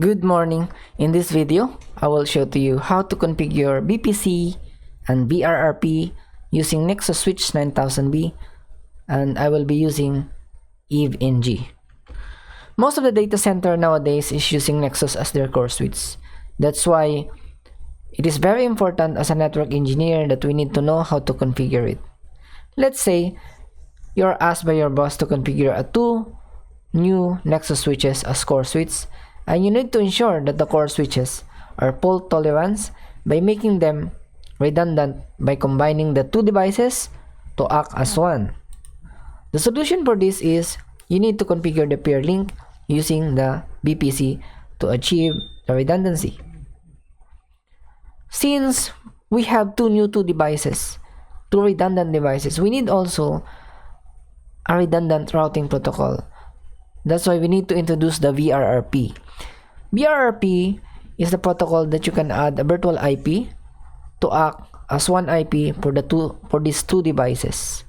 Good morning. In this video, I will show to you how to configure vPC and VRRP using Nexus Switch 9000B, and I will be using EVE-NG. Most of the data center nowadays is using Nexus as their core switch. That's why it is very important as a network engineer that we need to know how to configure it. Let's say you're asked by your boss to configure two new Nexus switches as core switches, and you need to ensure that the core switches are fault tolerant by making them redundant by combining the two devices to act as one. The solution for this is you need to configure the peer link using the vPC to achieve the redundancy. Since we have two redundant devices, we need also a redundant routing protocol. That's why we need to introduce the VRRP. VRRP is the protocol that you can add a virtual IP to act as one IP for these two devices.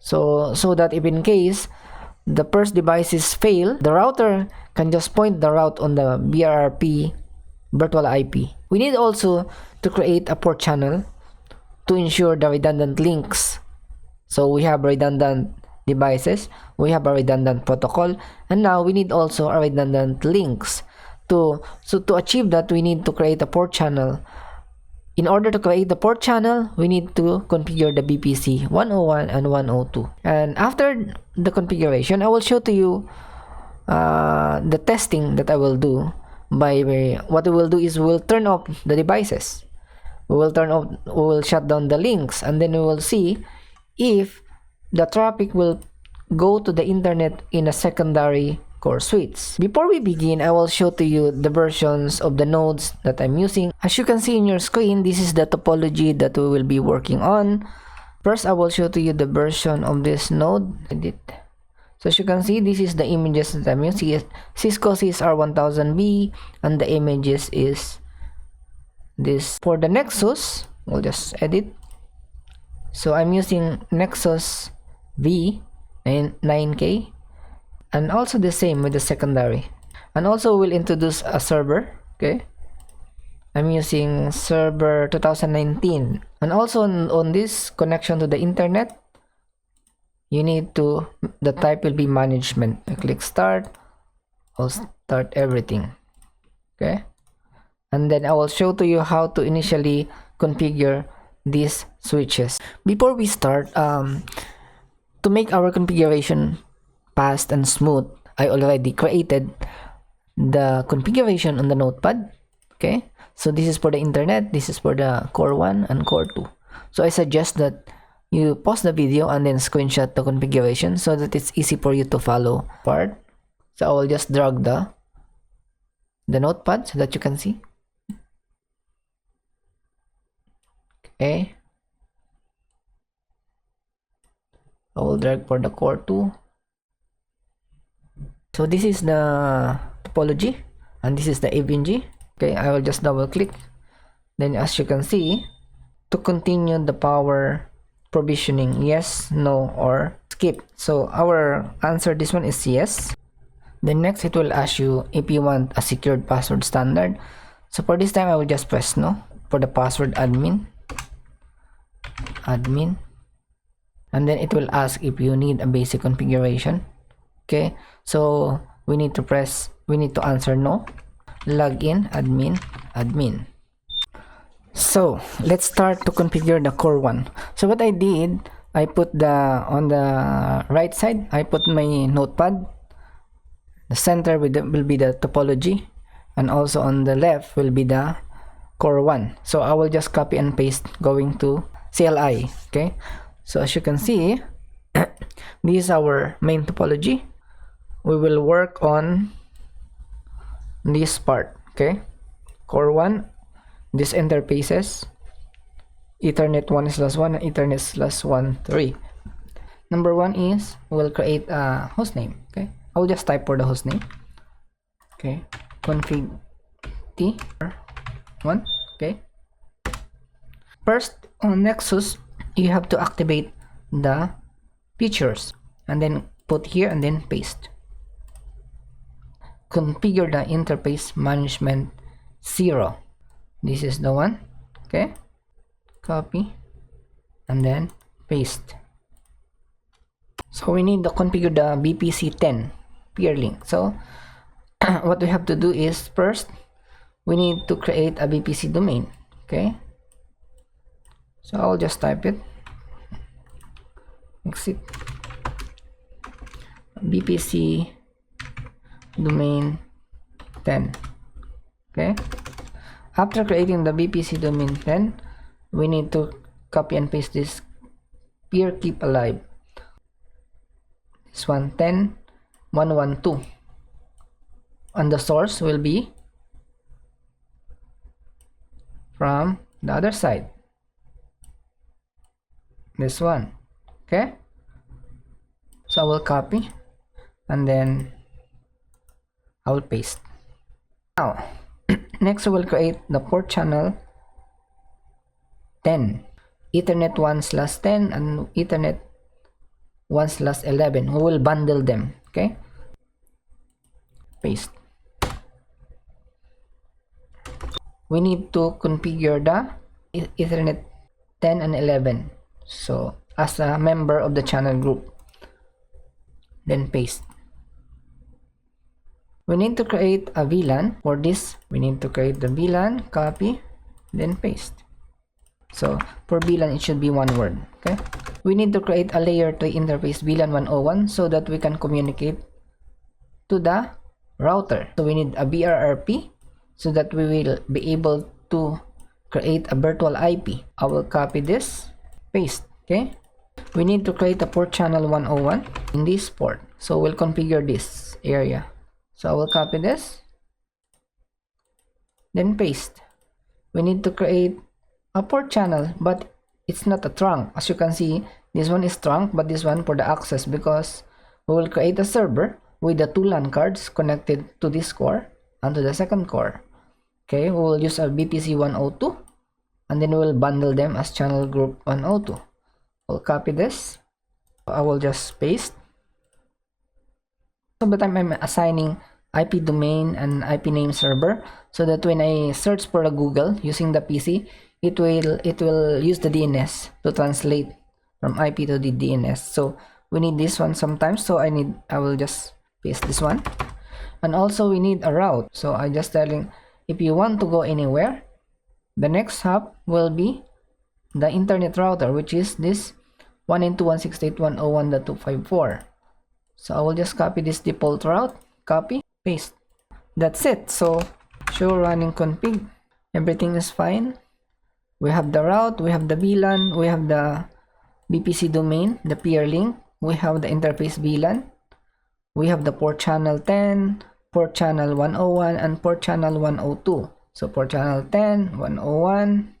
So that if in case the first devices fail, the router can just point the route on the VRRP virtual IP. We need also to create a port channel to ensure the redundant links. So we have redundant devices, we have a redundant protocol, and now we need also a redundant links. To achieve that, we need to create a port channel. In order to create the port channel, we need to configure the vPC 101 and 102. And after the configuration, I will show to you the testing that I will do. What we will do is we will turn off the devices. We will shut down the links, and then we will see if the traffic will go to the internet in a secondary core switch. Before we begin, I will show to you the versions of the nodes that I'm using. As you can see in your screen, this is the topology that we will be working on. First, I will show to you the version of this node. So as you can see, this is the images that I'm using. Cisco CSR1000B, and the images is this. For the Nexus, we'll just edit. So I'm using Nexus V9K, and also the same with the secondary. And also we'll introduce a server. Okay, I'm using server 2019. And also on this connection to the internet, you need to, the type will be management. I click start, I'll start everything. Okay, and then I will show to you how to initially configure these switches. Before we start, to make our configuration fast and smooth, I already created the configuration on the notepad. Okay, so this is for the internet, this is for the core 1 and core 2. So I suggest that you pause the video and then screenshot the configuration so that it's easy for you to follow part. So I will just drag the notepad so that you can see. Okay, I will drag for the core 2. So this is the topology, and this is the EVE-NG. Okay, I will just double click. Then as you can see, to continue the power provisioning, yes, no, or skip. So our answer, this one is yes. Then next it will ask you if you want a secured password standard. So for this time, I will just press no for the password admin, and then it will ask if you need a basic configuration. Okay, so we need to answer no. Login admin. So let's start to configure the core 1. So what I did, I put on the right side, I put my notepad. The center will be the topology, and also on the left will be the core 1. So I will just copy and paste going to CLI. Okay, so as you can see, this is our main topology. We will work on this part. Okay, core 1, these interfaces, Ethernet 1/1 and Ethernet /1 3. Number 1 is we'll create a hostname. Okay, I will just type for the hostname. Okay, config t1. Okay, first on Nexus, you have to activate the features and then put here and then paste. configure the interface management 0. This is the one. Okay, copy and then paste. So we need to configure the vPC 10 peer link. So what we have to do is, first we need to create a vPC domain. Okay, so I'll just type it, exit vPC domain 10. Okay, after creating the vPC domain 10, we need to copy and paste this peer keep alive. This one, 10.112, and the source will be from the other side, this one. Okay, so I will copy and then I will paste. Now next we will create the port channel 10, Ethernet 1/10 and Ethernet 1/11. We will bundle them. Okay, paste. We need to configure the Ethernet 10 and 11, so as a member of the channel group, then paste. We need to create a VLAN. For this, we need to create the VLAN, copy, then paste. So for VLAN, it should be one word. Okay, we need to create a layer 3 interface VLAN 101 so that we can communicate to the router. So we need a VRRP so that we will be able to create a virtual IP. I will copy this, paste. Okay, we need to create a port channel 101 in this port, so we'll configure this area. So I will copy this, then paste. We need to create a port channel, but it's not a trunk. As you can see, this one is trunk, but this one for the access, because we will create a server with the 2 LAN cards connected to this core and to the second core. Okay, we will use a vPC 102 and then we will bundle them as channel group 102. I'll copy this. I will just paste. So by the time I'm assigning IP domain and IP name server, so that when I search for a Google using the PC, it will use the DNS to translate from IP to the DNS. So we need this one sometimes, so I will just paste this one. And also we need a route, so I just telling, if you want to go anywhere, the next hop will be the internet router, which is this 192.168.101.254. So I will just copy this default route, copy, paste. That's it. So show running config, everything is fine. We have the route, we have the VLAN, we have the vPC domain, the peer link, we have the interface VLAN, we have the port channel 10, port channel 101, and port channel 102. So port channel 10, 101,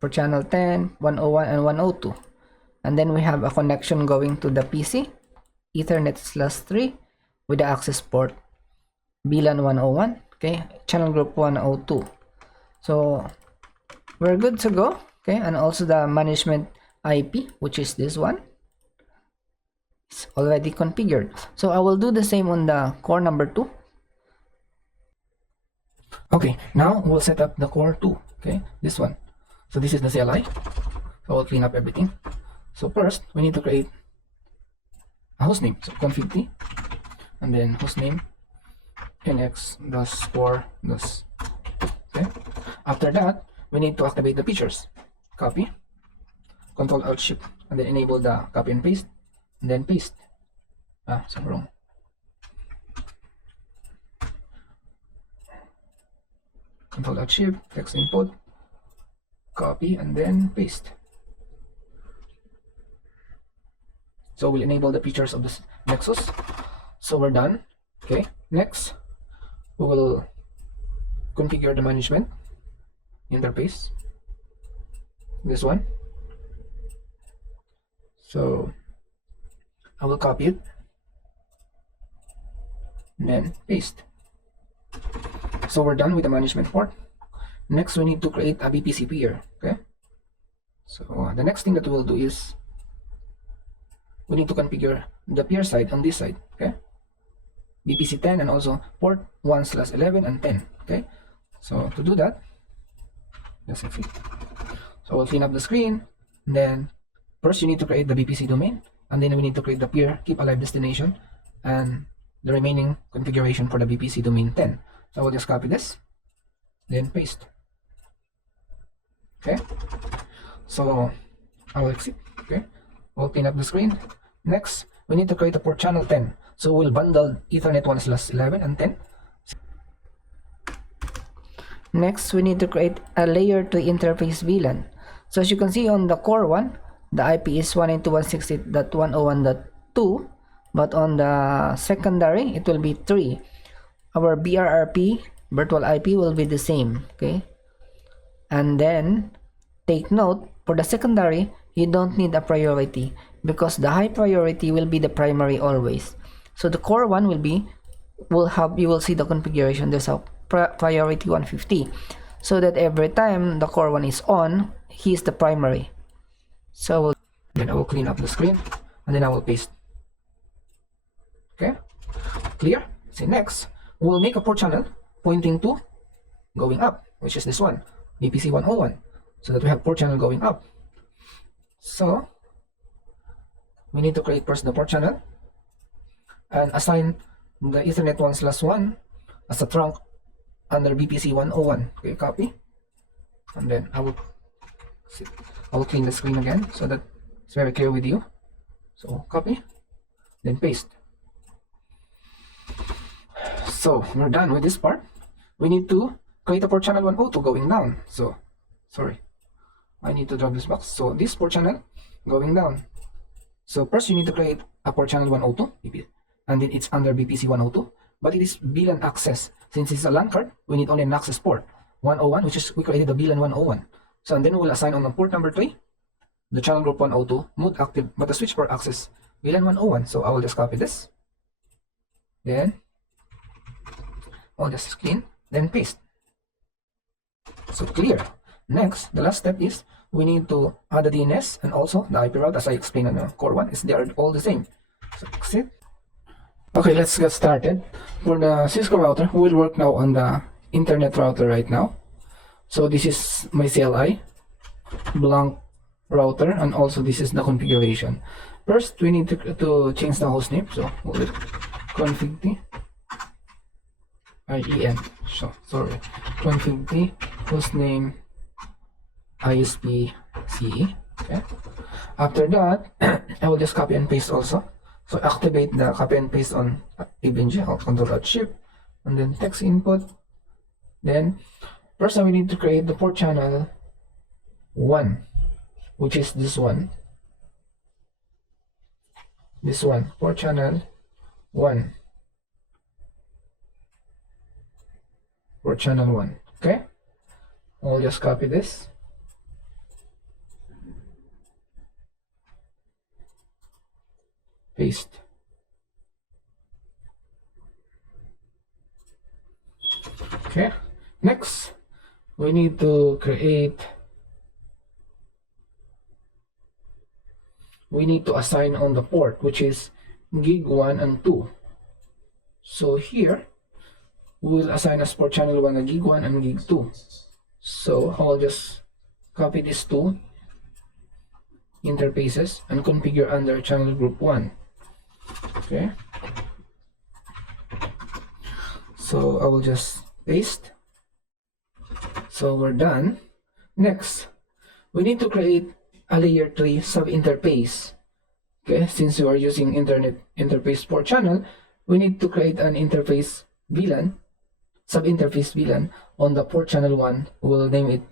port channel 10, 101, and 102. And then we have a connection going to the PC, Ethernet /3 with the access port VLAN 101. Okay, channel group 102. So we're good to go. Okay, and also the management IP, which is this one, it's already configured. So I will do the same on the core number 2. Okay, now we'll set up the core 2. Okay, this one. So this is the CLI. So I'll clean up everything. So first we need to create a hostname. So config t, and then hostname nx.core. Okay. After that, we need to activate the features. Copy, Control Alt Shift, and then enable the copy and paste, and then paste. So wrong. Control Alt Shift, text input, copy, and then paste. So we'll enable the features of this Nexus. So we're done. Okay, next we will configure the management interface, this one. So I will copy it and then paste. So we're done with the management port. Next we need to create a vPC peer. Okay, so the next thing that we'll do is we need to configure the peer side on this side. Okay, VPC 10 and also port 1/11 and 10. Okay, so to do that, let's exit. So we'll clean up the screen. Then first you need to create the VPC domain, and then we need to create the peer keep alive destination and the remaining configuration for the VPC domain 10. So I will just copy this, then paste. Okay, so I will exit. Okay, we'll clean up the screen. Next, we need to create a port channel 10. So we'll bundle Ethernet 1/11 and 10. Next, we need to create a layer 2 interface VLAN. So as you can see on the core one, the IP is 192.168.101.2, but on the secondary, it will be 3. Our VRRP virtual IP will be the same. Okay, and then take note, for the secondary, you don't need a priority because the high priority will be the primary always. So the core one you will see the configuration. There's a priority 150, so that every time the core one is on, he is the primary. So then I will clean up the screen and then I will paste. Okay, clear. See, next we'll make a port channel pointing to going up, which is this one, VPC 101, so that we have port channel going up. So we need to create first the port channel and assign the Ethernet 1/1 as a trunk under VPC 101. Okay, copy, and then I will clean the screen again so that it's very clear with you. So copy, then paste. So we're done with this part. We need to create a port channel 102 going down. So sorry, I need to drag this box. So this port channel going down. So first you need to create a port channel 102, and then it's under VPC 102, but it is VLAN access. Since it's a LAN card, we need only an access port 101, which is we created the VLAN 101. So and then we'll assign on the port number 3 the channel group 102 mode active, but the switch port access VLAN 101. So I will just copy this, then I'll just clean, then paste. So clear. Next, the last step is we need to add the DNS and also the IP route, as I explained on the core one. They are all the same. So exit. Okay, let's get started. For the Cisco router, we will work now on the internet router right now. So this is my CLI blank router, and also this is the configuration. First, we need to change the host name. So we'll config IEN. So sorry, config hostname ISP CE. Okay. After that, I will just copy and paste also. So activate the copy and paste on AVNG. I'll Ctrl+Shift and then text input. Then first we need to create the port channel 1, which is this one. This one, port channel 1. Port channel 1. Okay. I'll just copy this. Paste. Okay. Next, we need to assign on the port, which is gig 1 and 2. So here, we will assign as port channel 1 a gig 1 and gig 2. So I'll just copy these two interfaces and configure under channel group 1. Okay. So I will just paste. So we're done. Next, we need to create a layer 3 sub-interface. Okay, since we are using internet interface port channel, we need to create an interface VLAN, sub-interface VLAN on the port channel 1. We'll name it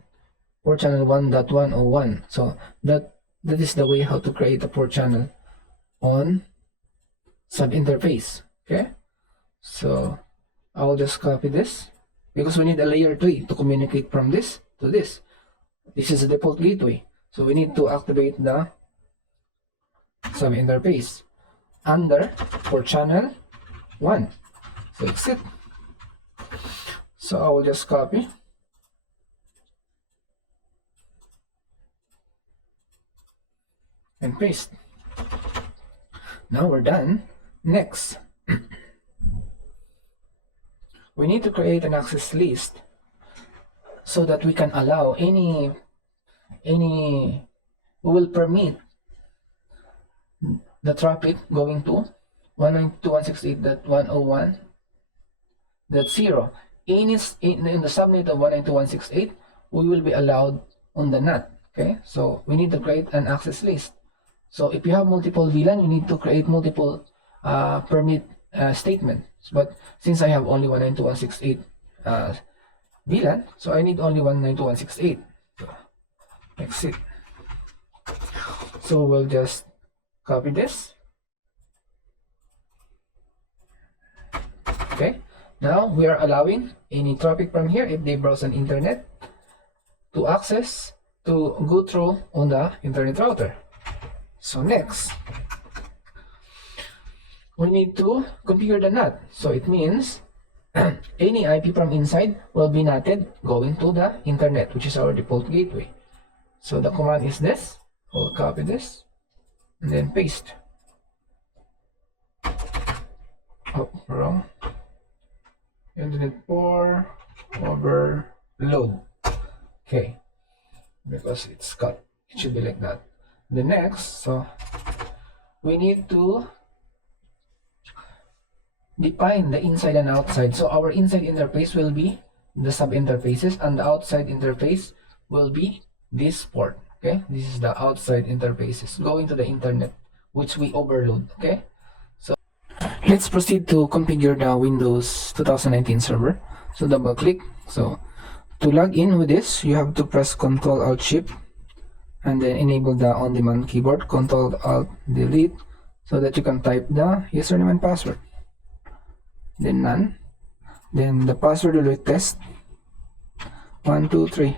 port channel 1.101. So that is the way how to create a port channel on sub-interface. Okay, so I will just copy this because we need a layer 3 to communicate from this to this. This is a default gateway, so we need to activate the sub-interface under port channel 1. So exit. So I will just copy and paste. Now we're done. Next, we need to create an access list so that we can allow we will permit the traffic going to 192.168.101.0. In the subnet of 192.168, we will be allowed on the NAT. Okay, so we need to create an access list. So if you have multiple VLAN, you need to create multiple permit statements. But since I have only 192.168 VLAN, so I need only 192.168. So, exit. So we'll just copy this. Okay, now we are allowing any traffic from here, if they browse on internet, to access, to go through on the internet router. So next, we need to configure the NAT. So it means any IP from inside will be NATed going to the internet, which is our default gateway. So the command is this. We'll copy this and then paste. Oh, wrong. Internet 4 overload. Okay, because it's cut, it should be like that. The next, so we need to define the inside and outside. So our inside interface will be the sub interfaces, and the outside interface will be this port. Okay, this is the outside interfaces going to the internet, which we overload. Okay, so let's proceed to configure the Windows 2019 server. So double click. So to log in with this, you have to press Ctrl Alt Shift and then enable the on-demand keyboard, Ctrl Alt Delete, so that you can type the username and password. Then none. Then the password will be test 1 2 3.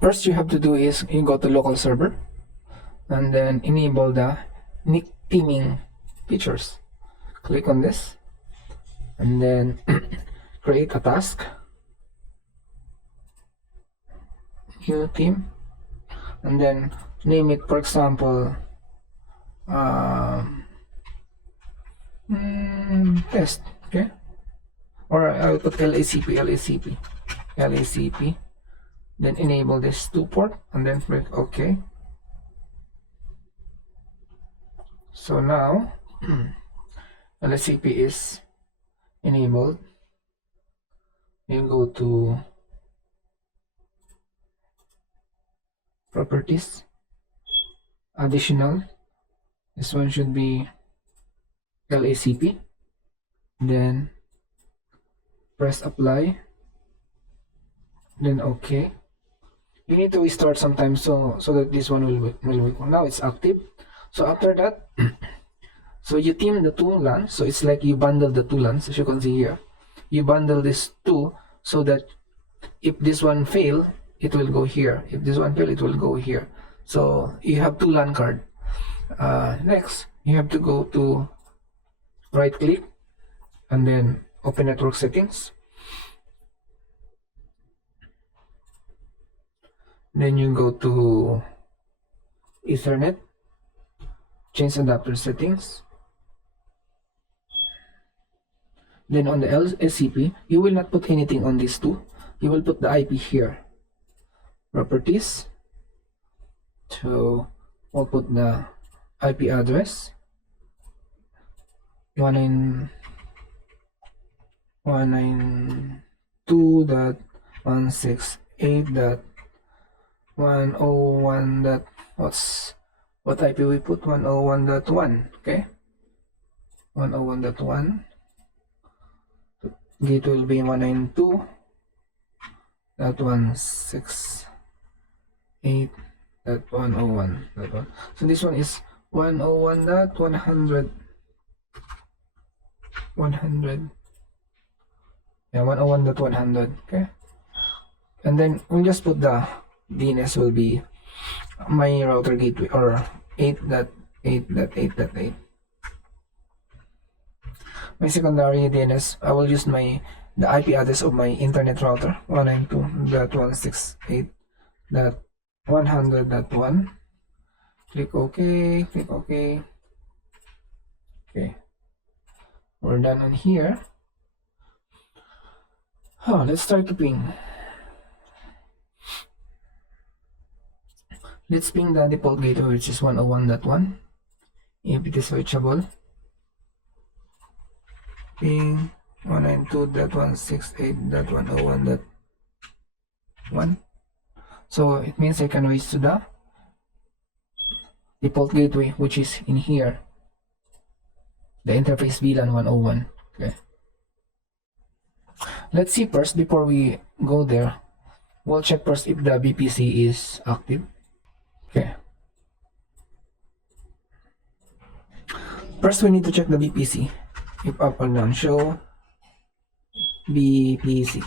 First you have to do is you go to local server and then enable the NIC teaming features. Click on this and then create a task, new team, and then name it, for example, test. Okay, or I'll put LACP. Then enable this 2 port and then click OK. So now LACP is enabled. You go to properties, additional, this one should be LACP, then press apply, then OK. You need to restart sometimes so that this one will now it's active. So after that, so you team the two LANs, so it's like you bundle the two LANs, as you can see here. You bundle these two so that if this one fail, it will go here. If this one fail, it will go here. So you have two LAN card. Next, you have to go to right click and then open network settings. Then you go to Ethernet, change adapter settings. Then on the LACP, you will not put anything on these two. You will put the IP here. Properties. So we'll put the IP address 192.168.101. What IP we put? 101.1. Okay, 101.1. Gate will be 192.168.101.1. So this one is 101.100. 100. Yeah, 101.100. Okay, and then we just put the DNS will be my router gateway or 8.8.8.8. My secondary DNS, I will use the IP address of my internet router 192.168.100.1. Click OK, click OK. Okay, we're done on here. Oh, let's start to ping. Let's ping the default gateway, which is 101.1. If it is reachable, ping 192.168.101.1. So it means I can reach to the default gateway, which is in here, the interface VLAN 101. Okay, let's see first, before we go there, we'll check first if the vPC is active. Okay, first we need to check the vPC. If up or down, show vPC,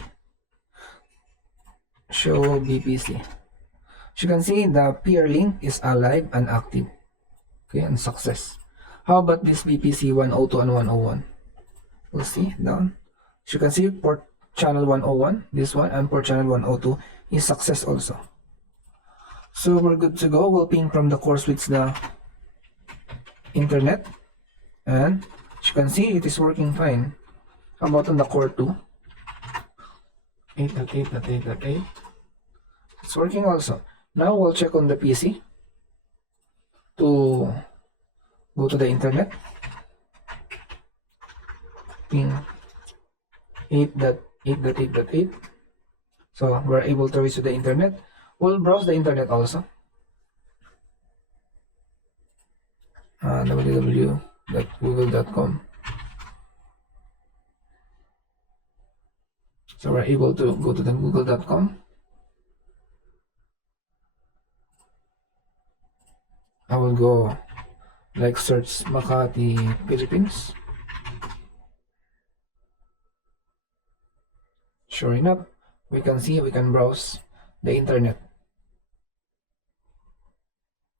show vPC. As you can see, the peer link is alive and active. Okay, and success. How about this vPC 102 and 101? We'll see down. As you can see, port channel 101, this one, and port channel 102 is success also. So we're good to go. We'll ping from the core switch the internet, and as you can see, it is working fine. How about on the core 2? 8.8.8.8. It's working also. Now we'll check on the PC to go to the internet. Ping 8.8.8.8. So we're able to reach to the internet. We'll browse the internet also. www.google.com. So we're able to go to the google.com. I will go like search Makati, Philippines. Sure enough, we can see, we can browse the internet.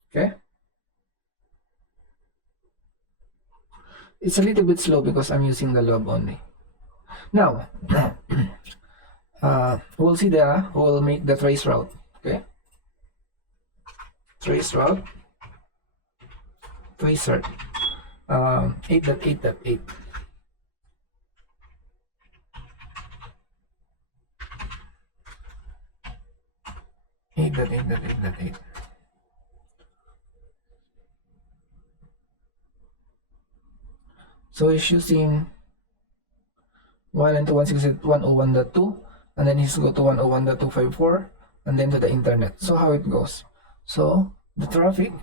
Okay, it's a little bit slow because I'm using the log only. Now we'll see we'll make the trace route. Okay, trace route, tracer 8.8.8. So he's using 192.168.101.2, and then he's go to 101.254, and then to the internet. So how it goes? So the traffic,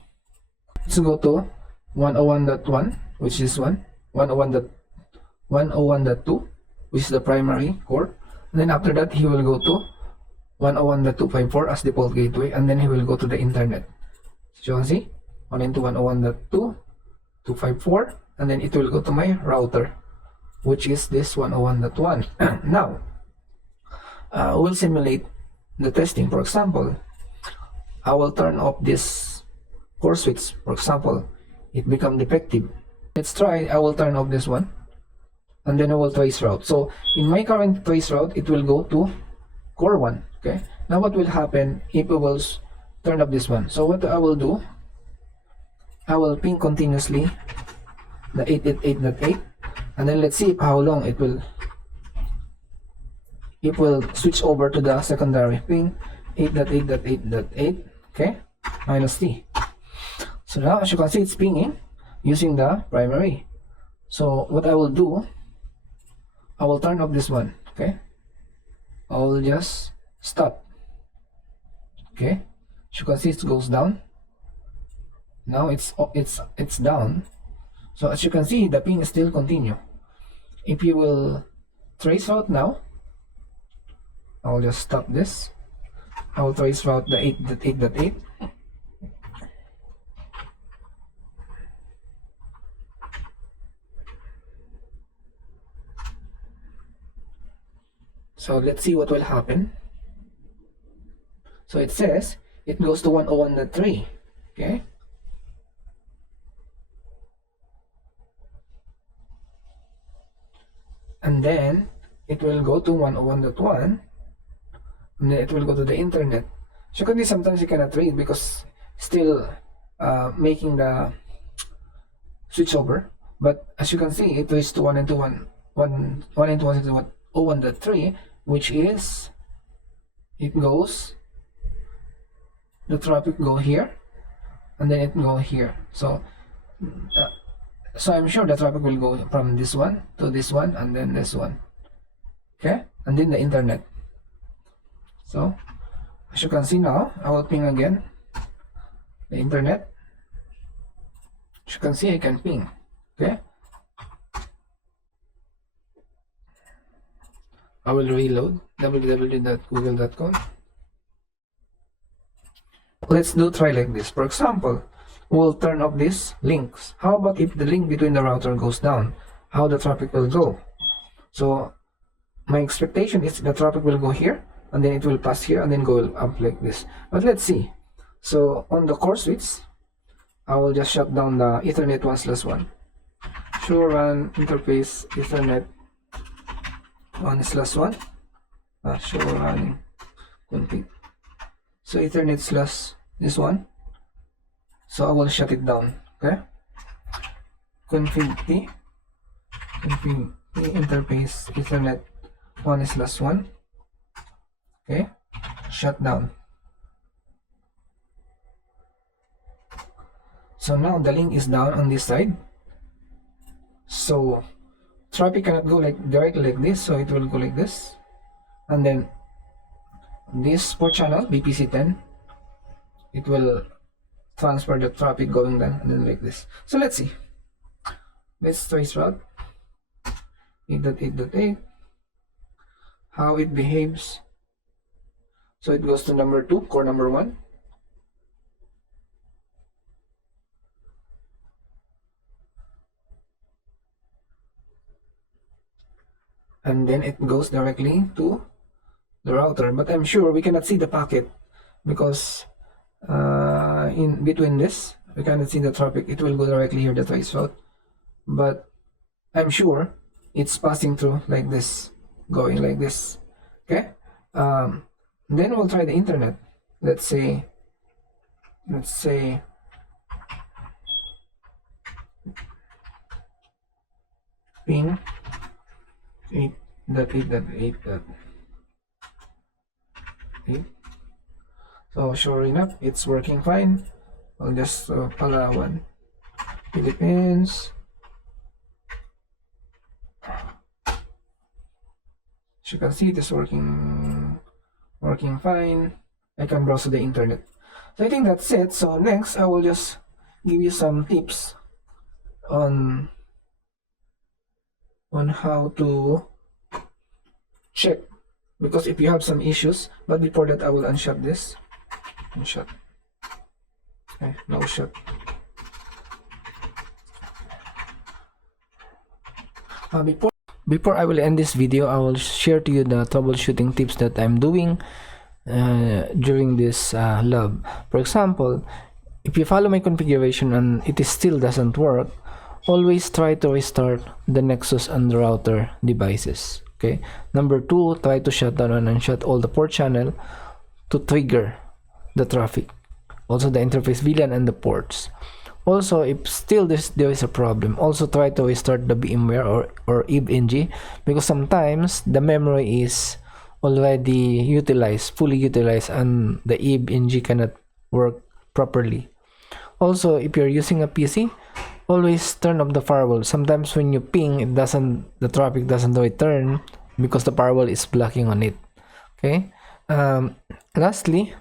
let's go to 101.1, which is 101.2, which is the primary core, and then after that he will go to 101.254 as default gateway, and then he will go to the internet. So you can see 192.101.2.254, and then it will go to my router, which is this 101.1. Now we'll simulate the testing. For example, I will turn off this core switch. For example, it become defective. Let's try. I will turn off this one, and then I will trace route. So in my current trace route, it will go to core 1. Okay, now what will happen if we will turn up this one? So what I will do, I will ping continuously the 8.8.8, and then let's see how long it will switch over to the secondary. Ping 8.8.8.8. okay, minus T. So now as you can see, it's pinging using the primary. So what I will do, I will turn off this one. Okay, I will just stop. Okay, as you can see, it goes down. Now it's down. So as you can see, the ping still continue. If you will trace route now, I will just stop this. I will trace route the 8.8.8. So let's see what will happen. So it says it goes to 101.3. Okay, and then it will go to 101.1, and then it will go to the internet. So can be sometimes you cannot read because still making the switch over. But as you can see, it is to 192.168.1.01.3, which is, it goes, the traffic go here, and then it go here. So I'm sure the traffic will go from this one to this one, and then this one. Okay, and then the internet. So as you can see now, I will ping again the internet. As you can see, I can ping. Okay, I will reload www.google.com. Let's try like this. For example, we'll turn off these links. How about if the link between the router goes down? How the traffic will go? So my expectation is the traffic will go here, and then it will pass here, and then go up like this. But let's see. So on the core switch, I will just shut down the Ethernet 1/1. Show run interface Ethernet 1/1. Show running config. So Ethernet slash this one. So I will shut it down. Okay. Config T interface Ethernet 1/1. Okay. Shut down. So now the link is down on this side. So traffic cannot go like directly like this, so it will go like this, and then this port channel vPC 10, it will transfer the traffic going down, and then like this. So let's see. Let's trace route 8.8.8, how it behaves. So it goes to number 2, core number 1. And then it goes directly to the router, but I'm sure we cannot see the packet because in between this we cannot see the traffic. It will go directly here, the trace route, but I'm sure it's passing through like this, going like this. Okay. Then we'll try the internet. Let's say ping 8.8.8.8. So sure enough, it's working fine. I'll just Palawan, Philippines. As you can see, it is working fine. I can browse to the internet. So I think that's it. So next, I will just give you some tips on how to check, because if you have some issues, but before that I will unshut this. Unshut. Okay, now shut. Before I will end this video, I will share to you the troubleshooting tips that I'm doing during this lab. For example, if you follow my configuration and it still doesn't work, always try to restart the Nexus and the router devices. Okay. Number 2, try to shut down and unshut all the port channel to trigger the traffic. Also the interface VLAN and the ports. Also, if still there is a problem, also try to restart the VMware or EVE-NG, because sometimes the memory is already fully utilized, and the EVE-NG cannot work properly. Also, if you're using a PC, always turn off the firewall. Sometimes when you ping, the traffic doesn't return because the firewall is blocking on it. Okay. Lastly,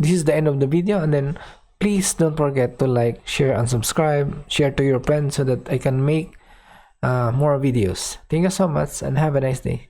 this is the end of the video, and then please don't forget to like, share, and subscribe. Share to your friends so that I can make more videos. Thank you so much, and have a nice day.